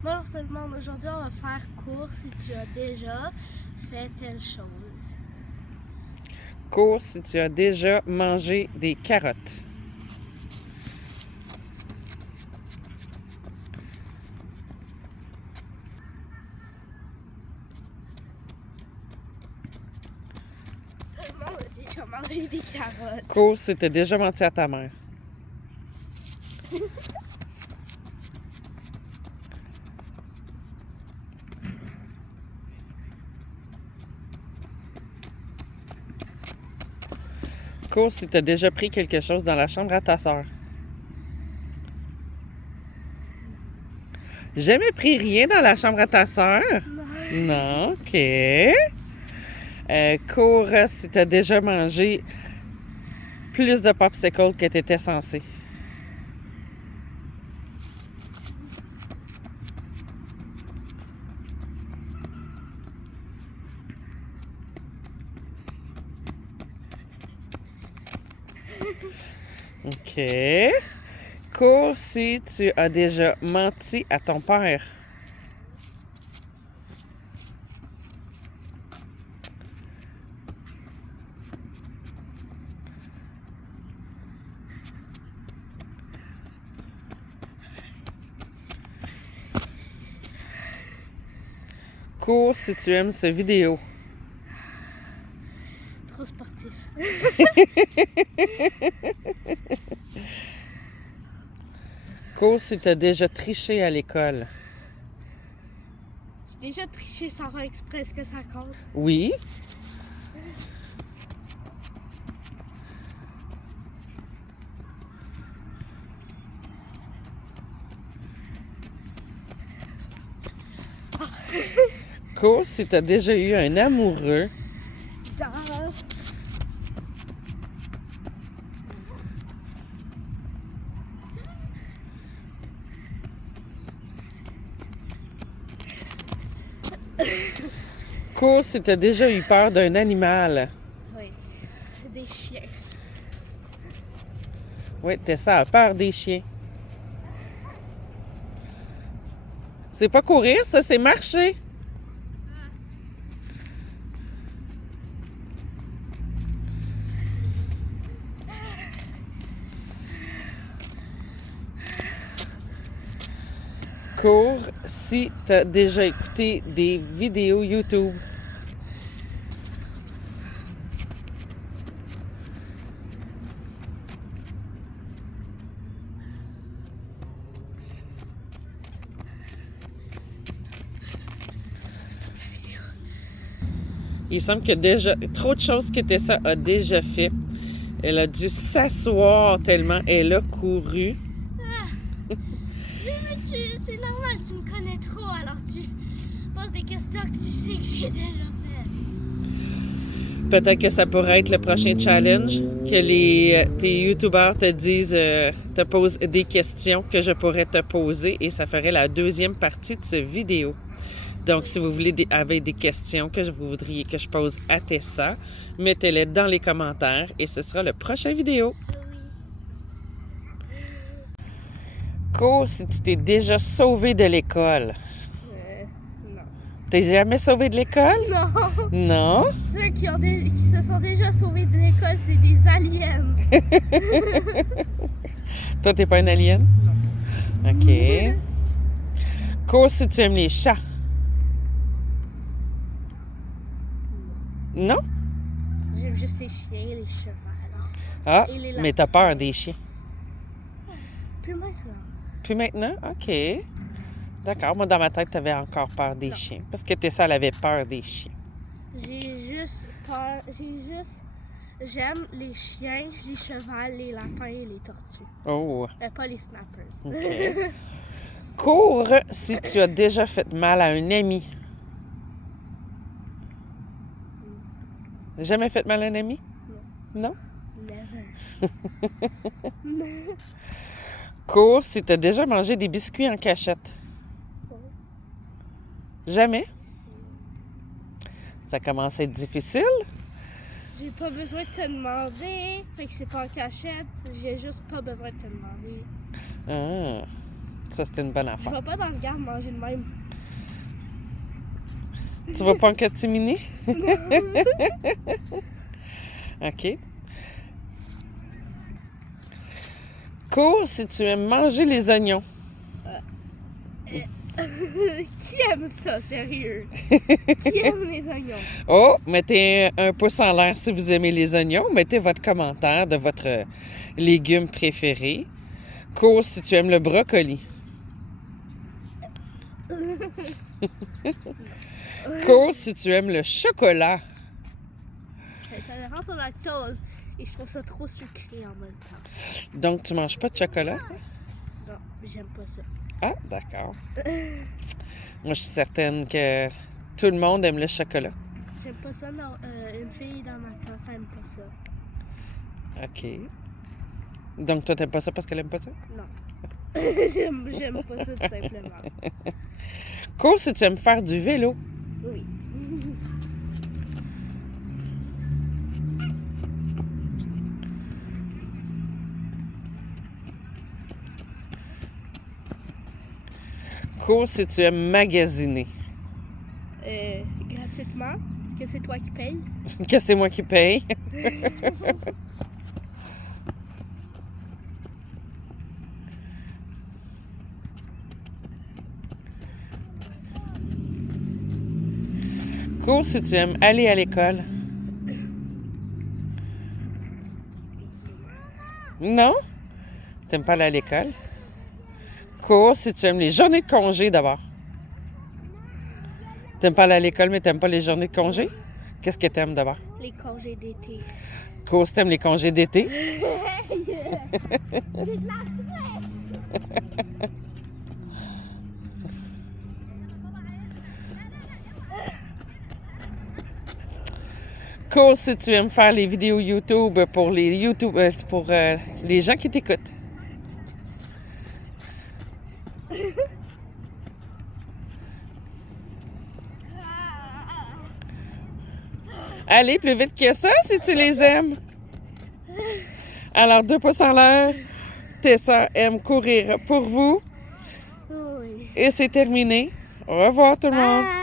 Bonjour tout le monde, aujourd'hui on va faire cours si tu as déjà fait telle chose. Cours si tu as déjà mangé des carottes. Tout le monde a déjà mangé des carottes. Cours si tu as déjà menti à ta mère. Cours si tu as déjà pris quelque chose dans la chambre à ta sœur. Jamais pris rien dans la chambre à ta sœur? Non, OK. Cours si tu as déjà mangé plus de popsicles que tu étais censé. OK. Cours si tu as déjà menti à ton père. Cours si tu aimes ce vidéo. Trop sportif. Cours si tu as déjà triché à l'école. J'ai déjà triché sans faire exprès, est-ce que ça compte? Oui. Cours si tu as déjà eu un amoureux. Dans... Cours si tu as déjà eu peur d'un animal. Oui, des chiens. Oui, Tessa a peur des chiens. C'est pas courir, ça, c'est marcher. Cours si tu as déjà écouté des vidéos YouTube. Stop la vidéo. Il semble que déjà trop de choses que Tessa a déjà fait. Elle a dû s'asseoir tellement elle a couru. C'est normal, tu me connais trop, alors tu poses des questions que tu sais que j'ai déjà faites. Peut-être que ça pourrait être le prochain challenge, que tes youtubeurs te disent, te posent des questions que je pourrais te poser et ça ferait la deuxième partie de cette vidéo. Donc, si vous voulez avez des questions que vous voudriez que je pose à Tessa, mettez-les dans les commentaires et ce sera le prochain vidéo. Cours si tu t'es déjà sauvé de l'école. Non. T'es jamais sauvé de l'école? Non. Non? Ceux qui se sont déjà sauvés de l'école, c'est des aliens. Toi, t'es pas un alien? Non. OK. Cours si tu aimes les chats. Non? J'aime juste les chiens, les chevaux. Ah, Et les mais t'as peur des chiens. Plus maintenant. Puis maintenant? OK. D'accord. Moi, dans ma tête, t'avais encore peur des chiens. Parce que Tessa, elle avait peur des chiens. J'ai juste peur. J'aime les chiens, les chevals, les lapins et les tortues. Oh. Mais pas les snappers. OK. Cours si tu as déjà fait mal à un ami. Jamais fait mal à un ami? Non? Never. Cours si tu as déjà mangé des biscuits en cachette. Jamais? Ça commence à être difficile. J'ai pas besoin de te demander. Fait que c'est pas en cachette. J'ai juste pas besoin de te demander. Ah. Ça, c'était une bonne Je affaire. vais pas dans le garde manger de même. Tu vas pas en catimini? OK. Cours si tu aimes manger les oignons. Qui aime ça, sérieux? Qui aime les oignons? Oh, mettez un pouce en l'air si vous aimez les oignons. Mettez votre commentaire de votre légume préféré. Cours si tu aimes le brocoli. Cours si tu aimes le chocolat. Ça rentre au lactose et je trouve ça trop sucré en même temps. Donc, tu manges pas de chocolat? Non, j'aime pas ça. Ah, d'accord. Moi, je suis certaine que tout le monde aime le chocolat. J'aime pas ça, non. Une fille dans ma classe, elle aime pas ça. OK. Donc, toi, t'aimes pas ça parce qu'elle aime pas ça? Non. J'aime pas ça, tout simplement. Cours si tu aimes faire du vélo. Oui. Cours si tu aimes magasiner. Gratuitement, que c'est toi qui payes. Que c'est moi qui paye. Cours si tu aimes aller à l'école. Non? T'aimes pas aller à l'école? Cours si tu aimes les journées de congé d'abord. T'aimes pas aller à l'école, mais t'aimes pas les journées de congé? Qu'est-ce que t'aimes d'abord? Les congés d'été. Cours si t'aimes les congés d'été. Cours si tu aimes faire les vidéos YouTube pour les gens qui t'écoutent. Allez, plus vite que ça si tu les aimes. Alors, 2 pouces en l'air. Tessa aime courir pour vous. Oui. Et c'est terminé. Au revoir tout le monde. Bye.